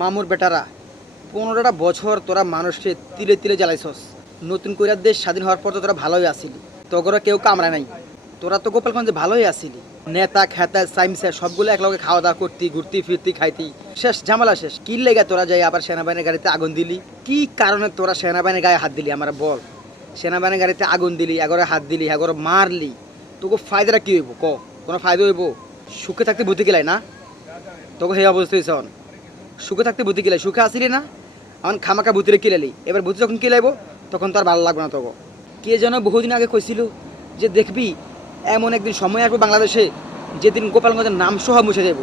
মামুর বেটারা, পনেরোটা বছর তোরা মানুষকে তিলে তিলে জ্বালাইছস। নতুন কইরা দেশ স্বাধীন হওয়ার পর তো তোরা ভালোই আসিলি। তোগরা কেউ কামড়ায় নাই। তোরা তো গোপালগঞ্জে ভালোই আসিলি। নেতা খেতা সাইমসা সবগুলো একলগে খাওয়া দাওয়া করতি ঘুরতি ফিরতি খাইতি। শেষ, ঝামেলা শেষ। কি লেগে তোরা যাই আবার সেনাবাহিনীর গাড়িতে আগুন দিলি? কি কারণে তোরা সেনাবাহিনীর গায়ে হাত দিলি? আমার বল। সেনাবাহিনীর গাড়িতে আগুন দিলি, এগরে হাত দিলি, এগরে মারলি। তোকে ফায়দাটা কী হইব? ক? কোনো ফায়দা হইব? সুখে থাকতে বুদ্ধি গেলাই না? তোকে সেই অবস্থা হয়েছে সুখে থাকতে বুদ্ধি কিলাই সুখে আসিলি না? এখন খামাকা বুতিরে কিলালি এবার বুতি যখন কিলাইব, তখন তো আর ভালো লাগবে না তোকে। কে যেন বহুদিন আগে কইছিল যে দেখবি, এমন একদিন সময় আসবে বাংলাদেশে, যেদিন গোপালগঞ্জের নাম সহ মুছে দেব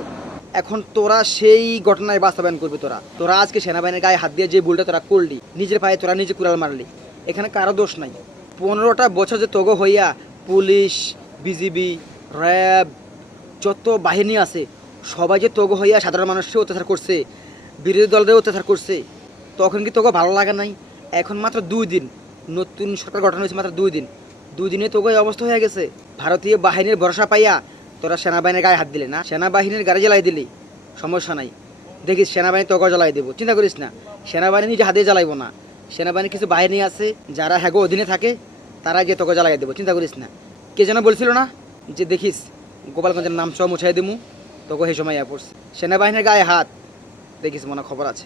এখন তোরা সেই ঘটনায় বাস্তবায়ন করবি তোরা। তোরা আজকে সেনাবাহিনীর গায়ে হাত দিয়ে যে ভুলটা তোরা করলি, নিজের পায়ে তোরা নিজে কুড়াল মারলি, এখানে কারও দোষ নাই। পনেরোটা বছর যে তোগো হইয়া পুলিশ, বিজিবি, র্যাব, যত বাহিনী আছে, সবাই যে তোগো হইয়া সাধারণ মানুষকে অত্যাচার করছে বিরোধী দলদের অত্যাচার করছে। তখন কি তোকে ভালো লাগে নাই? এখন মাত্র দুই দিন। নতুন সরকার গঠন হয়েছে মাত্র দুই দিন। দুই দিনে তোকে অবস্থা হয়ে গেছে। ভারতীয় বাহিনীর ভরসা পাইয়া তোরা সেনাবাহিনীর গায়ে হাত দিলে না? সেনাবাহিনীর গাড়ি জ্বালাই দিলি। সমস্যা নাই। দেখিস, সেনাবাহিনী তোকে জ্বালাই দেবো। চিন্তা করিস না। সেনাবাহিনী নিজে হাতে জ্বালাইবো না। সেনাবাহিনীর কিছু বাহিনী আছে, যারা হ্যাগো অধীনে থাকে, তারা গিয়ে তোকে জ্বালাই দেবো। চিন্তা করিস না। কে যেন বলছিল না? যে দেখিস, গোপালগঞ্জের নাম সহ মুছাই দিমু। তোকে সেই সময় পড়ছে। সেনাবাহিনীর গায়ে হাত। দেখিস মনে খবর আছে।